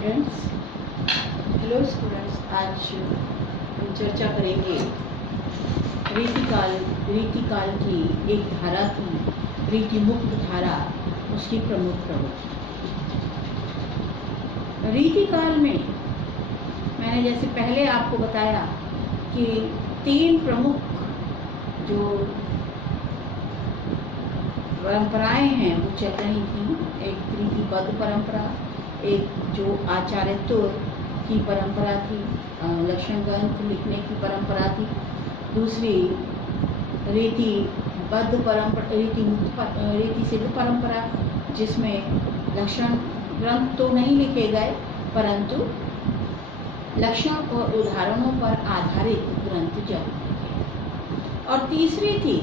Students, आज हम चर्चा करेंगे रीतिकाल की एक धारा थी, रीति मुक्त धारा, उसकी प्रमुख प्रवृत्ति। रीतिकाल में मैंने जैसे पहले आपको बताया कि 3 प्रमुख जो परंपराएं हैं वो चल रही थी। एक रीतिबद्ध परंपरा, एक जो आचार्यत्व की परंपरा थी, लक्षण ग्रंथ लिखने की परंपरा थी। दूसरी रीतिबद्ध परंपरा, रीति सिद्ध परंपरा, जिसमें लक्षण ग्रंथ तो नहीं लिखे गए परंतु लक्षण और उदाहरणों पर आधारित ग्रंथ जरूर लिखे। और तीसरी थी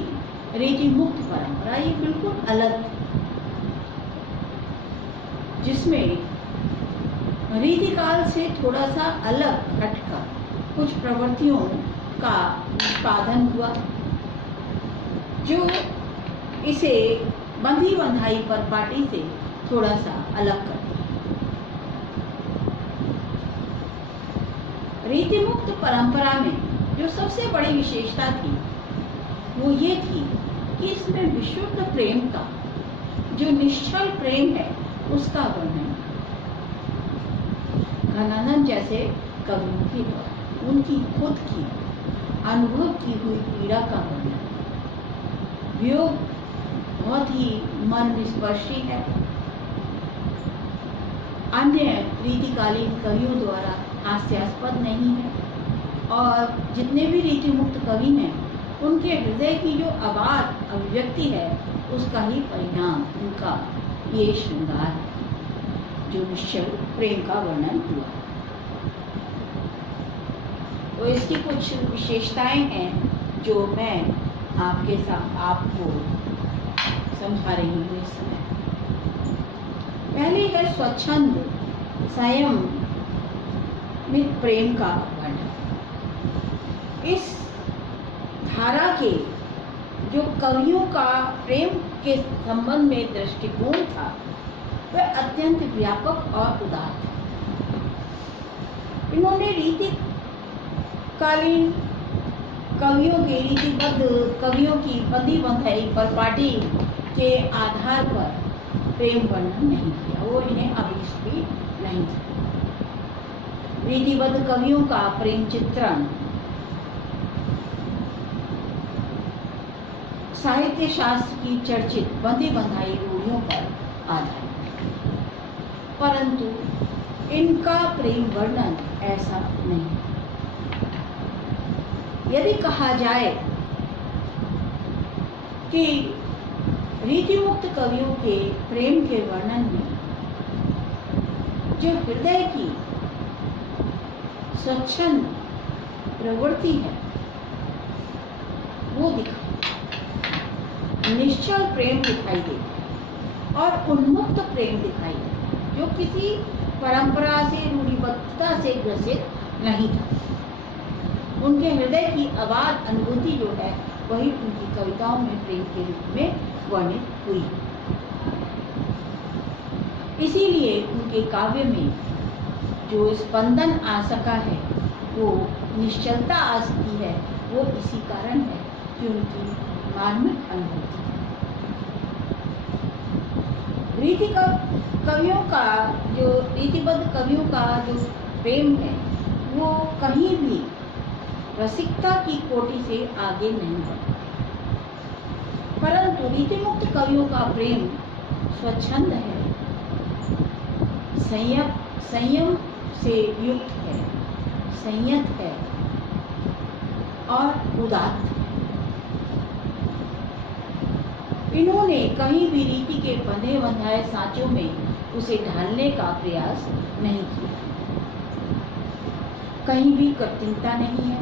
रीति मुक्त परंपरा। ये बिल्कुल अलग थी, जिसमें रीतिकाल से थोड़ा सा अलग हटकर कुछ प्रवृत्तियों का निष्पादन हुआ, जो इसे बंधी बंधाई पर पार्टी से थोड़ा सा अलग कर दिया। रीति मुक्त परंपरा में जो सबसे बड़ी विशेषता थी वो ये थी कि इसमें विशुद्ध प्रेम का, जो निश्चल प्रेम है, उसका वर्णन घनानंद जैसे कवियों के द्वारा उनकी खुद की अनुभव की हुई पीड़ा का वर्णन, वियोग बहुत ही मन स्पर्शी है। अन्य रीतिकालीन कवियों द्वारा हास्यास्पद नहीं है, और जितने भी रीति मुक्त कवि हैं उनके हृदय की जो अबाध अभिव्यक्ति है उसका ही परिणाम उनका ये श्रृंगार है, जो निश्चल प्रेम का वर्णन हुआ। तो इसकी कुछ विशेषताएं हैं जो मैं आपके साथ आपको समझा रही हूँ इस समय। पहली है स्वच्छंद संयमित प्रेम का वर्णन। इस धारा के जो कवियों का प्रेम के संबंध में दृष्टिकोण था वह अत्यंत व्यापक और उदार था। इन्होंने रीतिकालीन कवियों के रीतिबद्ध कवियों की बंधी बंधाई पर पार्टी के आधार पर प्रेम वर्णन नहीं किया, वो इन्हें अभीष्ट भी नहीं था। रीतिबद्ध कवियों का प्रेम चित्रण साहित्य शास्त्र की चर्चित बंधी बंधाई रूढ़ियों पर आधारित, परंतु इनका प्रेम वर्णन ऐसा नहीं। यदि कहा जाए कि रीति मुक्त कवियों के प्रेम के वर्णन में जो हृदय की स्वच्छंद प्रवृत्ति है वो दिखाई, निश्चल प्रेम दिखाई देता है और उन्मुक्त प्रेम दिखाई देता है, जो किसी परंपरा से, रूढ़िबद्धता से ग्रसित नहीं था। उनके हृदय की अबाध अनुभूति जो है वही उनकी कविताओं में प्रेम के रूप में वर्णित हुई। इसीलिए उनके काव्य में जो स्पंदन आ सका है, वो निश्चलता आ सकी है, वो इसी कारण है कि उनकी मार्मिक अनुभूति है। रीतिबद्ध कवियों का जो प्रेम है वो कहीं भी रसिकता की कोटि से आगे नहीं बढ़ता, परंतु रीतिमुक्त कवियों का प्रेम स्वच्छंद है, संयम से युक्त है, संयत है और उदात्त है। इन्होंने कहीं भी रीति के बंधे बंधाए सांचों में उसे ढालने का प्रयास नहीं किया। कहीं भी कृत्रिमता नहीं है,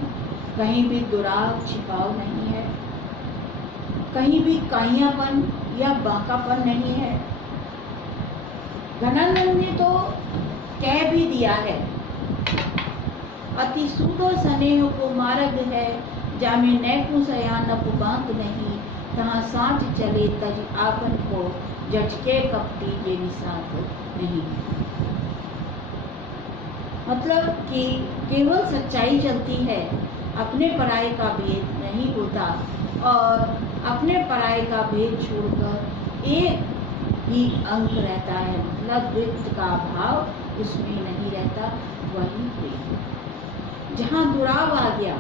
कहीं भी दुराव छिपाव नहीं है, कहीं भी काइयापन या बांकापन नहीं है। घनानंद ने तो कह भी दिया है, अति सूदो स्नेह को मार्ग है, जामे नैकु सयान बांक नहीं, तहाँ सांच चले तज आपन को, जटके कपटी ये निसात नहीं। मतलब कि केवल सच्चाई चलती है, अपने पराये का भेद नहीं होता, और अपने पराये का भेद छोड़कर एक ही अंक रहता है, मतलब द्वित्व का भाव उसमें नहीं रहता, वही प्रेम। जहाँ दुराव आ गया,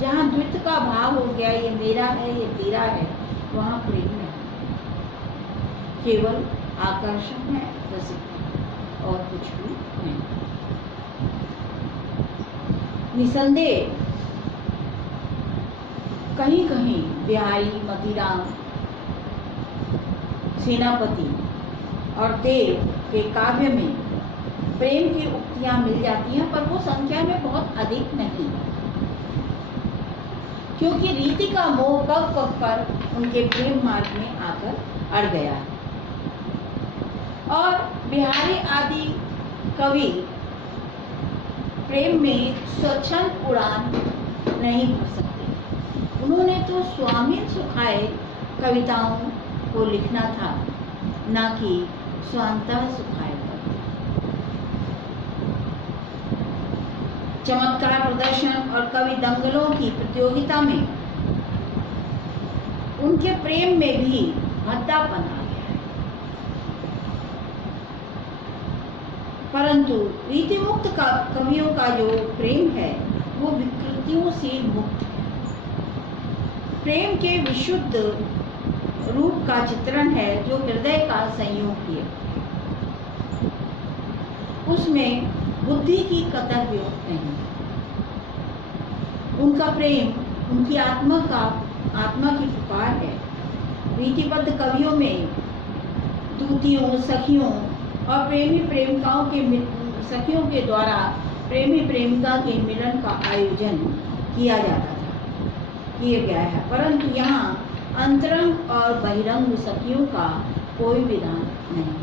जहाँ द्वित्व का भाव हो गया, ये मेरा है ये तेरा है, वहाँ प्रेम नहीं, केवल आकर्षण है, रसिकता और कुछ भी नहीं। निसंदेह कहीं कहीं बिहारी, मतीराम, सेनापति और देव के काव्य में प्रेम की उक्तियां मिल जाती हैं, पर वो संख्या में बहुत अधिक नहीं, क्योंकि रीति का मोह पग पग पर उनके प्रेम मार्ग में आकर अड़ गया है। और बिहारी आदि कवि प्रेम में स्वच्छंद उड़ान नहीं भर सकते। उन्होंने तो स्वामी सुखाए कविताओं को लिखना था, ना कि स्वांतः सुखाए। चमत्कार प्रदर्शन और कवि दंगलों की प्रतियोगिता में उनके प्रेम में भी भद्दापन आ गया है, परंतु रीति मुक्त कवियों का जो प्रेम है वो विकृतियों से मुक्त है। प्रेम के विशुद्ध रूप का चित्रण है जो हृदय का संयोग किए, उसमें बुद्धि की कतर वियोग नहीं। उनका प्रेम उनकी आत्मा की पुकार है। रीतिबद्ध कवियों में दूतियों, सखियों और प्रेमी प्रेमिकाओं के सखियों के द्वारा प्रेमी प्रेमिका के मिलन का आयोजन किया गया है, परंतु यहाँ अंतरंग और बहिरंग सखियों का कोई विधान नहीं।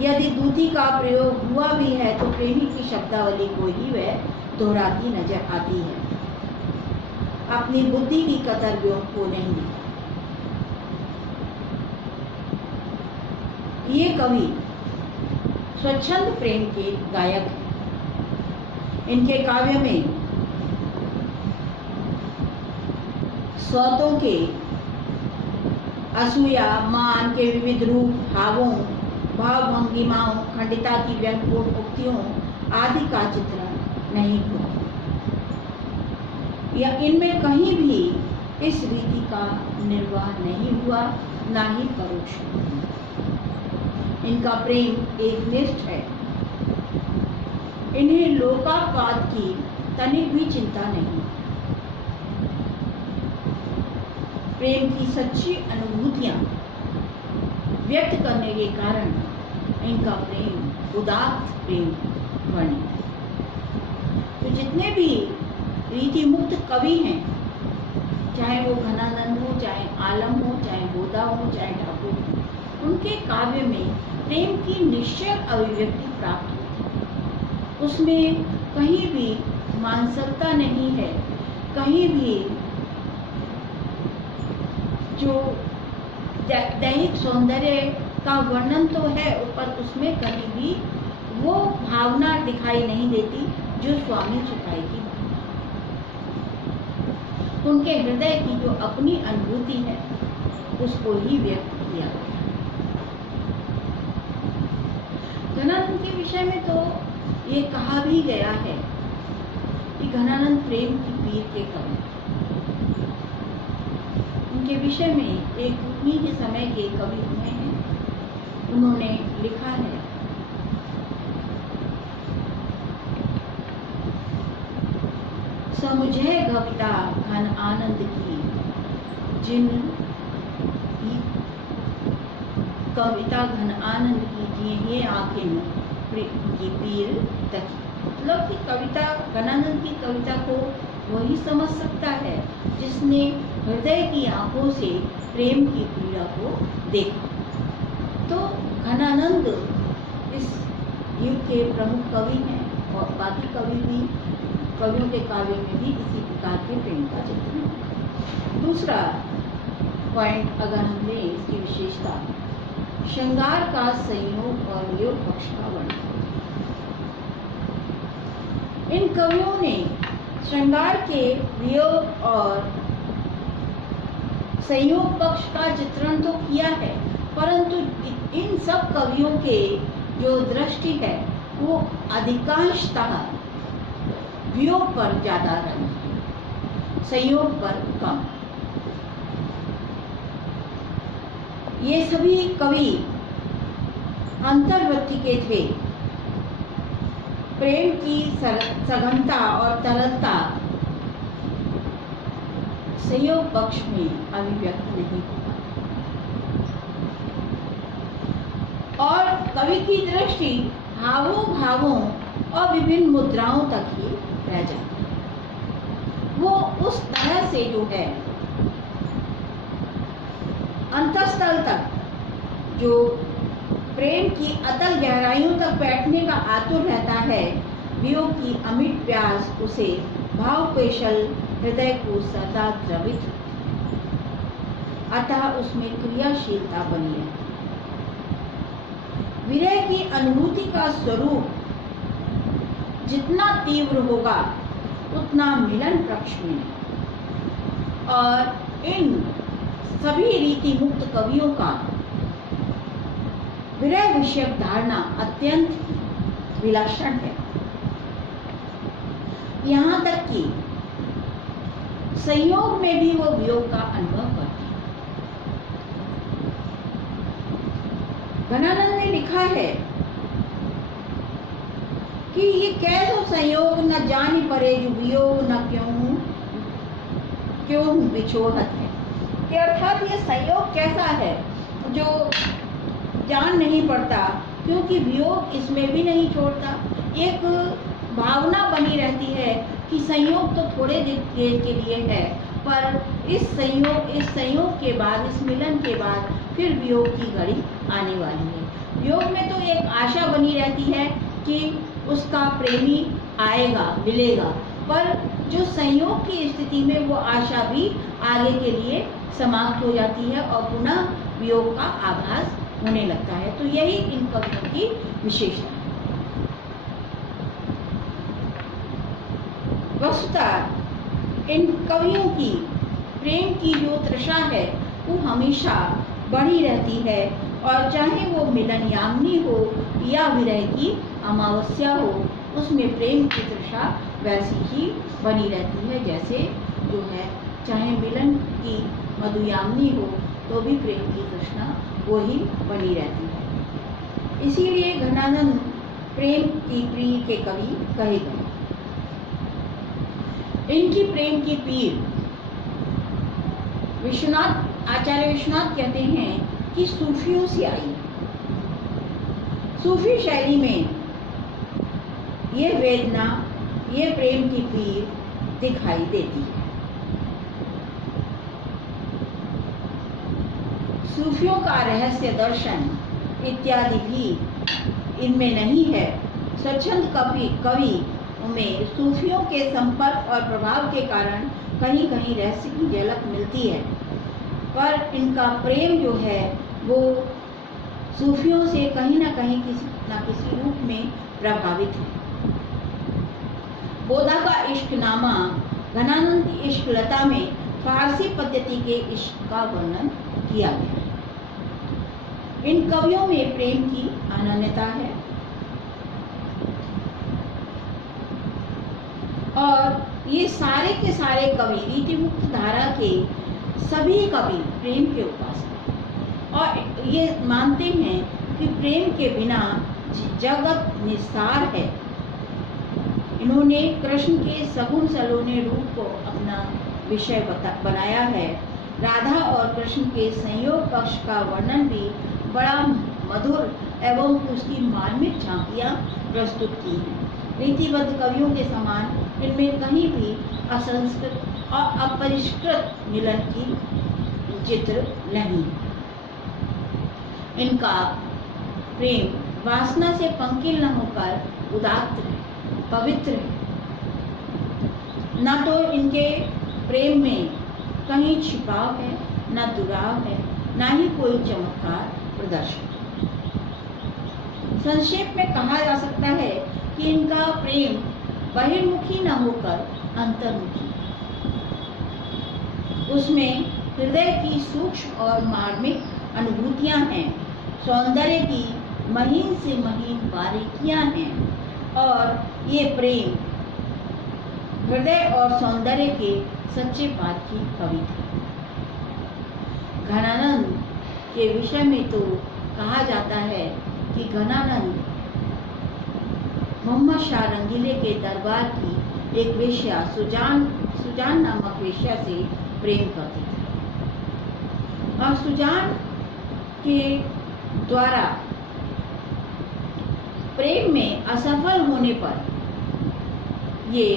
यदि दूती का प्रयोग हुआ भी है तो प्रेमी की शब्दावली को ही वह दोहराती नजर आती है, अपनी बुद्धि की कतर वियोग को नहीं दिखा। ये कवि स्वच्छंद प्रेम के गायक हैं। इनके काव्य में स्वतों के असूया, मान के विविध रूप, भावों, भाव भंगिमाओं, खंडिता की व्यंग्यपूर्ण उक्तियों आदि का चित्रण नहीं हुआ, या इनमें कहीं भी इस रीति का निर्वाह नहीं हुआ, ना ही परोक्ष। इनका प्रेम एकनिष्ठ है, इन्हें लोकापात की तनिक भी चिंता नहीं। प्रेम की सच्ची अनुभूतियां व्यक्त करने के कारण इनका प्रेम उदात्त प्रेम वर्णित है। तो जितने भी रीति मुक्त कवि हैं, चाहे वो घनानंद हो, चाहे आलम हो, चाहे गोदा हो, चाहे ठाकुर हो, उनके काव्य में प्रेम की निश्चल अभिव्यक्ति प्राप्त होती है। उसमें कहीं भी मानसिकता नहीं है, कहीं भी जो दैहिक सौंदर्य का वर्णन तो है, पर उसमें कहीं भी वो भावना दिखाई नहीं देती जो स्वामी सुखाए की भावना। उनके हृदय की जो अपनी अनुभूति है उसको ही व्यक्त किया गया। घनानंद के विषय में तो ये कहा भी गया है कि घनानंद प्रेम की पीर के कवि। उनके विषय में एक उन्हीं के समय के कवि हुए हैं, उन्होंने लिखा है, समुझे कविता घन आनंद की, जिन कविता घन आनंद की ये आखिर की पीर तक। मतलब कि कविता, घनानंद की कविता को वही समझ सकता है जिसने हृदय की आंखों से प्रेम की पीड़ा को देखा। तो घनानंद इस युग के प्रमुख कवि हैं और बाकी कवियों के काव्य में भी इसी प्रकार के प्रेम का चित्रण है। दूसरा पॉइंट अगर हमने इसकी विशेषता, श्रृंगार का संयोग और योग पक्ष का वर्णन। इन कवियों ने श्रृंगार के वियोग और संयोग पक्ष का चित्रण तो किया है, परंतु इन सब कवियों के जो दृष्टि है वो अधिकांशतः वियोग पर ज्यादा रही, संयोग पर कम। ये सभी कवि अंतर्वृत्ति के थे। प्रेम की सघनता और तरलता संयोग पक्ष में अभिव्यक्त नहीं हो पाती और कवि की दृष्टि हावों भावों और विभिन्न मुद्राओं तक ही रह जाती है। वो उस तरह से जो है अंतःस्थल तक, जो प्रेम की अतल गहराइयों तक बैठने का आतुर रहता है, वियोग की अमिट प्यास उसे भाव पेशल हृदय को सदा द्रवित, अतः उसमें क्रियाशीलता बनी रहती। विरह की अनुभूति का स्वरूप जितना तीव्र होगा उतना मिलन पक्ष में, और इन सभी रीति मुक्त कवियों का विरह विषयक धारणा अत्यंत विलक्षण है। यहाँ तक कि संयोग में भी वो वियोग का अनुभव करते हैं। घनानंद ने लिखा है कि ये कैसो संयोग न जानी परे जो वियोग न क्यों बिछोहत है, कि अर्थात ये संयोग कैसा है जो जान नहीं पड़ता, क्योंकि वियोग इसमें भी नहीं छोड़ता। एक भावना बनी रहती है कि संयोग तो थोड़े दिन के लिए है, पर इस संयोग के बाद, इस मिलन के बाद फिर वियोग की घड़ी आने वाली है। वियोग में तो एक आशा बनी रहती है कि उसका प्रेमी आएगा, मिलेगा, पर जो संयोग की स्थिति में वो आशा भी आगे के लिए समाप्त हो जाती है और पुनः वियोग का आभास होने लगता है। तो यही इन कवियों की विशेषता है। वस्तुतः इन कवियों की प्रेम की जो तृषा है वो हमेशा बढ़ी रहती है, और चाहे वो मिलन यामिनी हो या विरह की अमावस्या हो, उसमें प्रेम की तृषा वैसी ही बनी रहती है जैसे जो है, चाहे मिलन की मधुयामिनी हो तो भी प्रेम की तृष्णा वो ही बनी रहती है। इसीलिए घनानंद प्रेम की प्रिय के कवि कहे गए। इनकी प्रेम की पीर आचार्य विश्वनाथ कहते हैं कि सूफियों से आई। सूफी शैली में ये वेदना, ये प्रेम की पीर दिखाई देती है। सूफियों का रहस्य दर्शन इत्यादि भी इनमें नहीं है। स्वच्छंद कवि में सूफियों के संपर्क और प्रभाव के कारण कहीं कहीं रहस्य की झलक मिलती है, पर इनका प्रेम जो है वो सूफियों से कहीं ना कहीं किसी न किसी रूप में प्रभावित है। बोधा का इश्क नामा घनानंद की इश्क लता में फारसी पद्धति के इश्क का वर्णन किया गया है। इन कवियों में प्रेम की अनन्यता है, और ये सारे के सारे कवि, रीति मुक्त धारा के सभी कवि प्रेम के उपासक हैं और ये मानते हैं कि प्रेम के बिना जगत निस्सार है। इन्होंने कृष्ण के सगुण सलोने रूप को अपना विषय बनाया है। राधा और कृष्ण के संयोग पक्ष का वर्णन भी बड़ा मधुर एवं उसकी मार्मिक झांकियां प्रस्तुत की हैं। रीतिबद्ध कवियों के समान इनमें कहीं भी असंस्कृत और अपरिष्कृत मिलन की चित्र नहीं। इनका प्रेम वासना से पंकिल न होकर उदात्त है, पवित्र है। न तो इनके प्रेम में कहीं छिपाव है, न दुराव है, न ही कोई चमत्कार प्रदर्शन। संक्षेप में कहा जा सकता है कि इनका प्रेम बहिर्मुखी न होकर अंतर्मुखी। उसमें हृदय की सूक्ष्म और मार्मिक अनुभूतियां हैं, सौंदर्य की महीन से महीन बारीकियां हैं और ये प्रेम हृदय और सौंदर्य के सच्चे पाठ की कविता। घनानंद के विषय में तो कहा जाता है कि घनानंद मोहम्मद शाह रंगीले के दरबार की एक वेश्या सुजान नामक वेश्या से प्रेम करते थे और सुजान के द्वारा प्रेम में असफल होने पर ये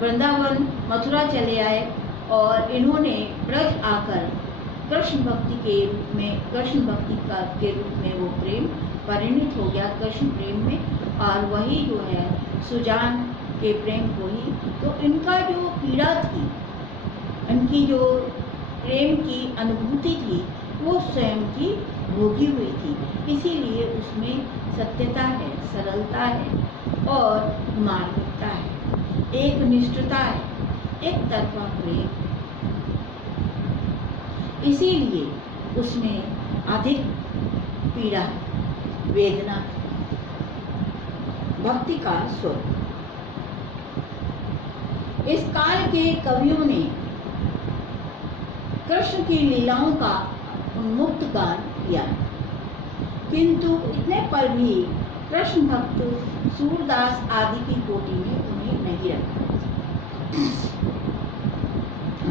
वृंदावन मथुरा चले आए और इन्होंने ब्रज आकर कृष्ण भक्ति के रूप में वो प्रेम परिणित हो गया कृष्ण प्रेम में, और वही जो है सुजान के प्रेम को ही, तो इनका जो पीड़ा थी, इनकी जो प्रेम की अनुभूति थी, वो स्वयं की भोगी हुई थी, इसीलिए उसमें सत्यता है, सरलता है और मार्मिकता है, एक निष्ठता है, एक तरफा प्रेम, इसीलिए उसमें अधिक पीड़ा है, वेदना, भक्ति का स्वरूप। इस काल के कवियों ने कृष्ण की लीलाओं का उन्मुक्त गान किया, किंतु इतने पर भी कृष्ण भक्त सूरदास आदि की कोटि में उन्हें नहीं रखा।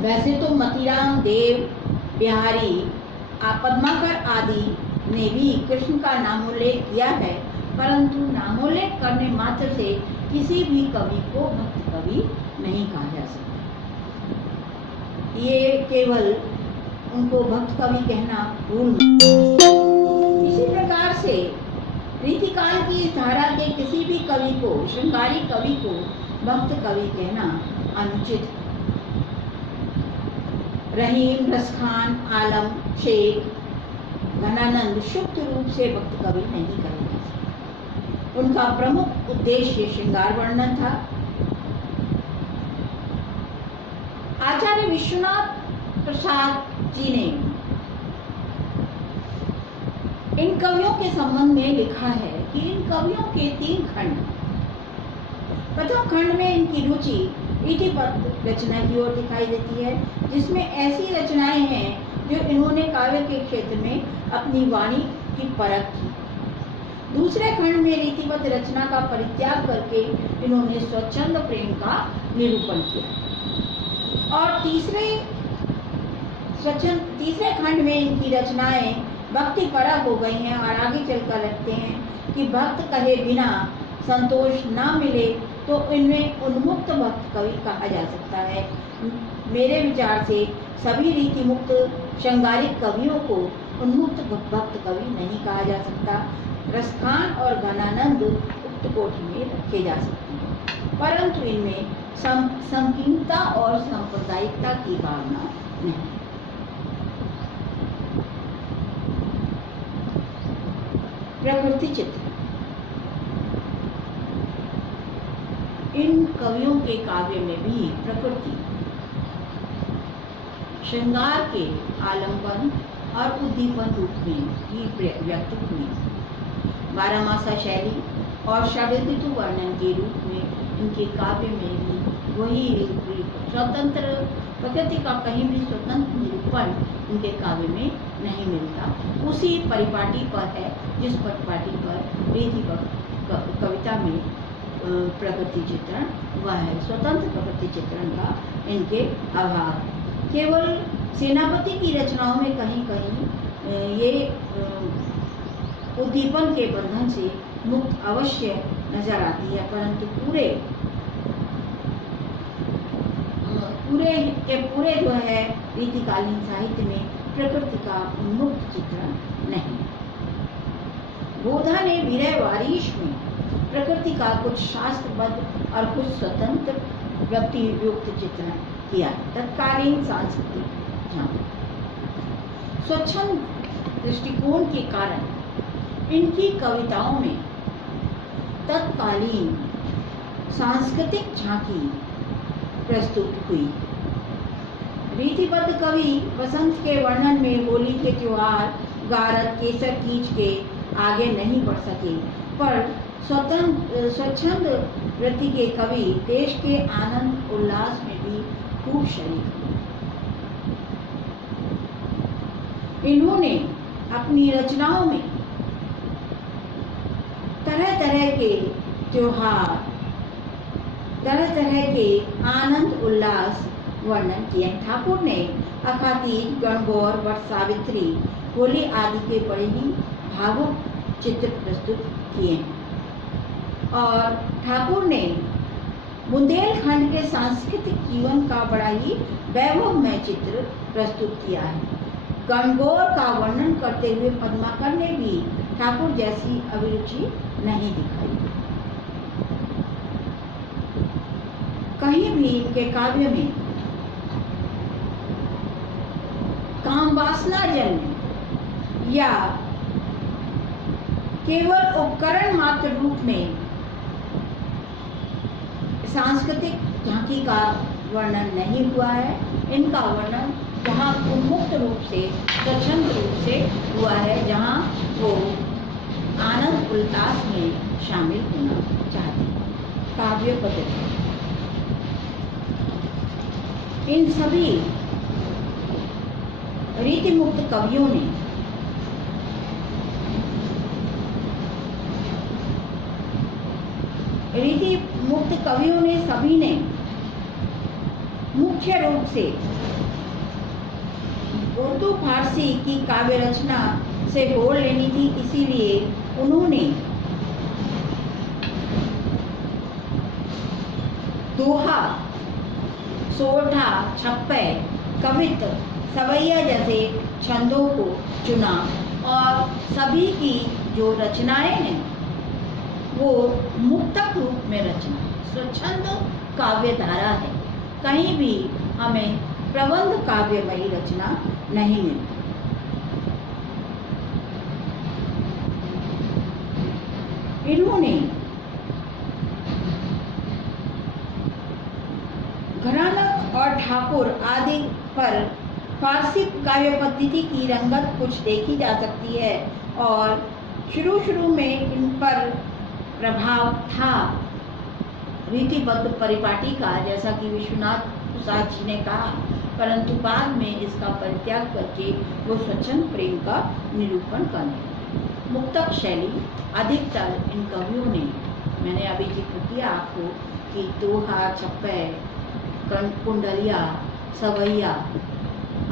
वैसे तो मतीराम, देव बिहारी, पद्माकर आदि ने भी कृष्ण का नामोल्लेख किया है, परंतु नामोल्लेख करने मात्र से किसी भी कवि को भक्त कवि नहीं कहा जा सकता। ये केवल उनको भक्त कवि कहना भूल मत। इसी प्रकार से रीतिकाल की इस धारा के किसी भी कवि को, श्रृंगारी कवि को भक्त कवि कहना अनुचित है। रहीम, रसखान, आलम, शेख, घनानंद शुद्ध रूप से भक्त कवि नहीं कहे जा सकते। उनका प्रमुख उद्देश्य श्रृंगार वर्णन था। आचार्य विश्वनाथ प्रसाद जी ने इन कवियों के संबंध में लिखा है कि इन कवियों के 3 खंड। प्रथम खंड में इनकी रुचि रीतिबद्ध रचना की ओर दिखाई देती है, जिसमें ऐसी रचनाएं हैं जो इन्होंने काव्य के क्षेत्र में अपनी वाणी की परख की। दूसरे खंड में रीतिबद्ध रचना का परित्याग करके इन्होंने स्वच्छंद प्रेम का निरूपण किया। और तीसरे खंड में इनकी रचनाएं भक्ति परक हो गई हैं और आगे चलकर रखते हैं कि भक्त कहे बिना संतोष ना मिले तो इनमें उन्मुक्त भक्त कवि कहा जा सकता है। मेरे विचार से सभी रीति मुक्त श्रृंगारिक कवियों को उन्मुक्त भक्त कवि नहीं कहा जा सकता। रसखान और घनानंद उक्त कोटि में रखे जा सकते हैं, परंतु इनमें संकीर्णता और सांप्रदायिकता की भावना नहीं। प्रकृति चित्र। इन कवियों के काव्य में भी प्रकृति श्रृंगार के आलंबन और उद्दीपन रूप में ही व्यक्त हुई। बारहमासा शैली और षड्ऋतु वर्णन के रूप में इनके काव्य में भी वही स्वतंत्र प्रकृति का कहीं भी स्वतंत्र निरूपण इनके काव्य में नहीं मिलता। उसी परिपाटी पर है जिस परिपाटी पर रीति कविता में प्रकृति चित्रण हुआ है। स्वतंत्र प्रकृति चित्रण का इनके अभाव। केवल सेनापति की रचनाओं में कहीं कहीं ये उद्दीपन के बंधन से मुक्त अवश्य नजर आती है, परंतु पूरे जो है रीतिकालीन साहित्य में प्रकृति का उन्मुक्त चित्रण नहीं। बोधा ने विरह वारीश में प्रकृति का कुछ शास्त्रबद्ध और कुछ स्वतंत्र व्यक्ति युक्त चित्रण किया। तत्कालीन सांस्कृतिक स्वच्छंद दृष्टिकोण के कारण इनकी कविताओं में तत्कालीन सांस्कृतिक झांकी प्रस्तुत हुई। रीतिबद्ध कवि वसंत के वर्णन में होली के त्योहार गारद केसर कीच के आगे नहीं बढ़ सके, पर स्वच्छंद वृत्ति के कवि देश के आनंद उल्लास में भी खूब शरीक हुए। इन्होंने अपनी रचनाओं में तरह तरह के त्योहार, तरह तरह के आनंद उल्लास वर्णन किए। ठाकुर ने अखातीज, गणगौर, वट सावित्री, होली आदि के बड़े ही भावुक चित्र प्रस्तुत किए और ठाकुर ने बुंदेलखंड के सांस्कृतिक जीवन का बड़ा ही वैभवमय चित्र प्रस्तुत किया है। गणगौर का वर्णन करते हुए पद्माकर ने भी ठाकुर जैसी अभिरुचि नहीं दिखाई। कहीं भी इनके काव्य में काम वासना जन्य या केवल उपकरण मात्र रूप में सांस्कृतिक झांकी का वर्णन नहीं हुआ है। इनका वर्णन जहाँ उन्मुक्त रूप से, स्वच्छंद रूप से हुआ है, जहाँ वो आनंद उल्लास में शामिल होना चाहते हैं। काव्य पद्धति इन सभी रीति मुक्त कवियों ने सभी ने मुख्य रूप से उर्दू फारसी की काव्य रचना से होड़ लेनी थी, इसीलिए उन्होंने दोहा, सोरठा, छप्पे, कवित्त, सवैया जैसे छंदों को चुना और सभी की जो रचनाएं हैं वो मुक्तक रूप में रचना, स्वच्छंद काव्य धारा है। कहीं भी हमें प्रबंध काव्यमयी रचना नहीं मिलती। इन्होंने घराना और ठाकुर आदि पर फारसी काव्य पद्धति की रंगत कुछ देखी जा सकती है और शुरू में इन पर प्रभाव था रीतिबद्ध परिपाटी का, जैसा कि विश्वनाथ प्रसाद जी ने कहा, परंतु बाद में इसका परित्याग करके वो स्वच्छंद प्रेम का निरूपण करने। मुक्तक शैली अधिकतर इन कवियों ने, मैंने अभी जिक्र किया आपको कि दोहा, छप्पे, कुंडलिया, सवैया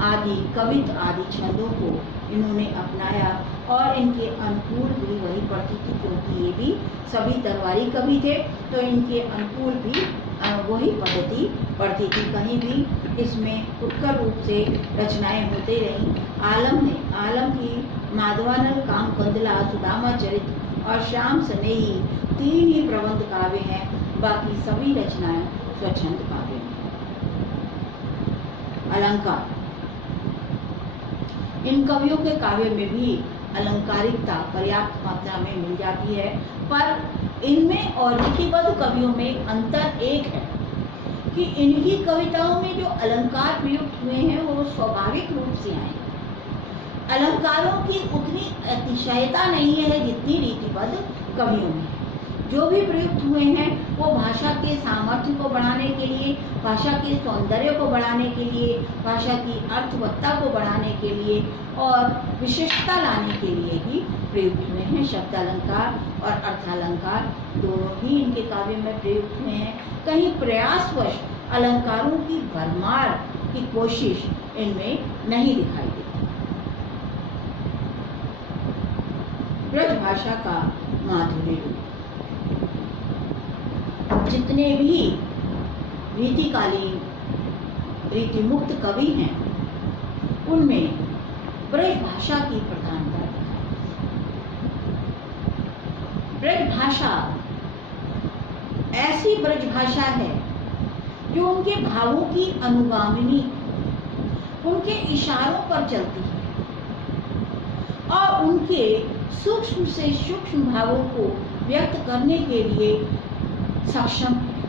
आदि कवित आदि छंदों को इन्होंने अपनाया और इनके अनुकूल भी वही पढ़ती थी, क्योंकि ये भी सभी दरबारी कवि थे, तो इनके अनुकूल भी वही पद्धति पढ़ती थी। कहीं भी इसमें उत्कर रूप से रचनाएं होते रहीं। आलम की माधवानल, काम कंदला, सुदामा चरित और श्याम स्नेही 3 ही प्रबंध काव्य हैं, बाकी सभी रचनाएं स्वच्छंद काव्य हैं। अलंकार, इन कवियों के काव्य में भी अलंकारिकता पर्याप्त मात्रा में मिल जाती है, पर इनमें और रीतिबद्ध कवियों में अंतर एक है कि इनकी कविताओं में जो अलंकार प्रयुक्त हुए हैं वो स्वाभाविक रूप से आए। अलंकारों की उतनी अतिशयता नहीं है जितनी रीतिबद्ध कवियों में। जो भी प्रयुक्त हुए हैं वो भाषा के सामर्थ्य को बढ़ाने के लिए, भाषा के सौंदर्य को बढ़ाने के लिए, भाषा की अर्थवत्ता को बढ़ाने के लिए और विशिष्टता लाने के लिए ही प्रयुक्त हुए हैं। शब्द अलंकार और अर्थालंकार दोनों ही इनके काव्य में प्रयुक्त हुए हैं। कहीं प्रयासवश अलंकारों की भरमार की कोशिश इनमें नहीं दिखाई देती। ब्रज भाषा का माधुर्य रूप, जितने भी रीतिकालीन रीति मुक्त कवि हैं उनमें ब्रज भाषा की प्रधानता है। ब्रज भाषा ऐसी ब्रज भाषा है जो उनके भावों की अनुगामिनी, उनके इशारों पर चलती है और उनके सूक्ष्म से सूक्ष्म भावों को व्यक्त करने के लिए सक्षम है।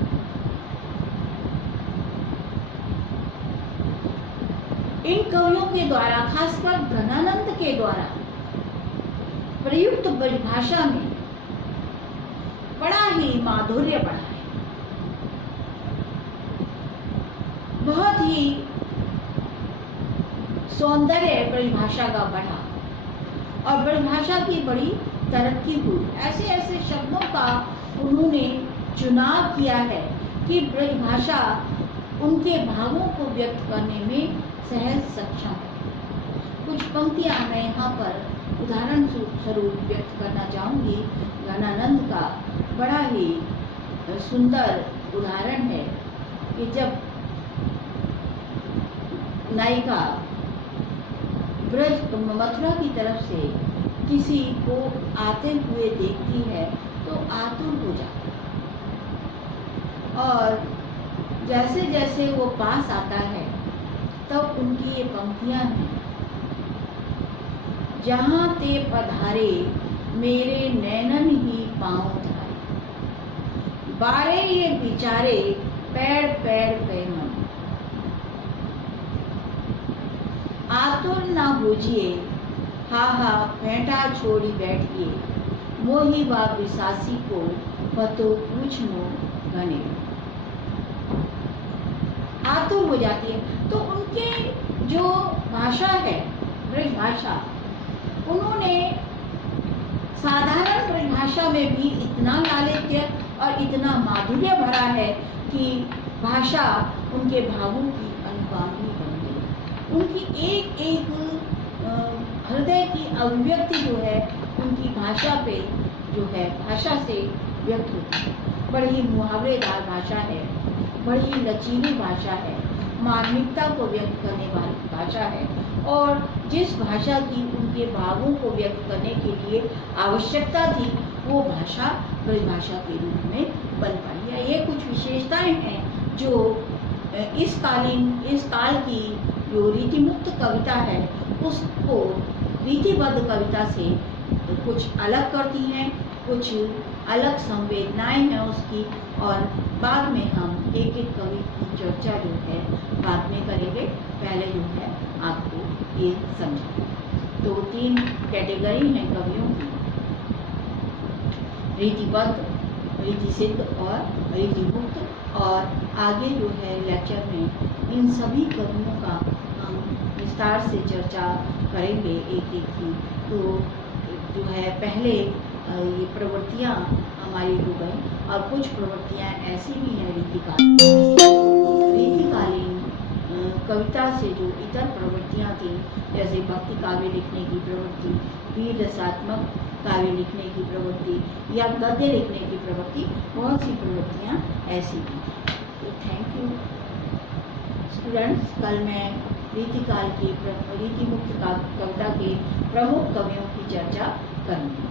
इन कवियों के द्वारा, खासकर घनानंद के द्वारा प्रयुक्त परिभाषा में बड़ा ही माधुर्य बढ़ा है, बहुत ही सौंदर्य परिभाषा का बढ़ा और परिभाषा की बड़ी तरक्की हुई। ऐसे ऐसे शब्दों का उन्होंने चुनाव किया है कि परिभाषा उनके भावों को व्यक्त करने में सहज सक्षम है। कुछ पंक्तियां मैं यहाँ पर उदाहरण स्वरूप व्यक्त करना चाहूँगी। घनानंद का बड़ा ही सुंदर उदाहरण है कि जब नायिका ब्रज मथुरा की तरफ से किसी को आते हुए देखती है तो आतुर हो जाती है और जैसे जैसे वो पास आता है तब उनकी ये पंक्तियां हैं, जहां ते पधारे मेरे नैनन ही पांव धारे, बारे ये बिचारे पैर पैर पे मन, आतुर ना होजिए हा हा फेंटा छोड़ी बैठिए, मोही बा विसासी को पतो पूछनो घने। आतुर हो जाती है। तो उनके जो भाषा है ब्रज भाषा, उन्होंने साधारण ब्रज भाषा में भी इतना लालित्य और इतना माधुर्य भरा है कि भाषा उनके भावों की अनुगामी बन गई। उनकी एक एक हृदय की अभिव्यक्ति जो है उनकी भाषा पे जो है भाषा से व्यक्त होती है। बड़ी ही मुहावरेदार भाषा है, बड़ी लचीली भाषा है, मार्मिकता को व्यक्त करने वाली भाषा है और जिस भाषा की उनके भावों को व्यक्त करने के लिए आवश्यकता थी वो भाषा ब्रजभाषा के रूप में बन पाई है। ये कुछ विशेषताएं हैं जो इस काल की जो रीतिमुक्त कविता है उसको रीतिबद्ध कविता से कुछ अलग करती हैं, कुछ अलग संवेदनाएं हैं उसकी, और बाद में हम एक एक कवि की चर्चा जो है बाद में करेंगे। पहले जो है आपको ये समझा, 2-3 कैटेगरी हैं कवियों की, रीतिबद्ध, रीति सिद्ध और रीतिमुक्त, और आगे जो है लेक्चर में इन सभी कवियों का हम विस्तार से चर्चा करेंगे एक एक की। तो जो है पहले ये प्रवृत्तियाँ हमारी हो गई और कुछ प्रवृत्तियाँ ऐसी भी हैं रीतिकालीन कविता से जो इतर प्रवृत्तियाँ थी, जैसे भक्ति काव्य लिखने की प्रवृत्ति, वीर रसात्मक काव्य लिखने की प्रवृत्ति या गद्य लिखने की प्रवृत्ति, बहुत सी प्रवृत्तियाँ ऐसी थी। तो थैंक यू स्टूडेंट्स। कल मैं रीतिकाल की रीतिमुक्त कविता के प्रमुख कवियों की चर्चा करूँगी।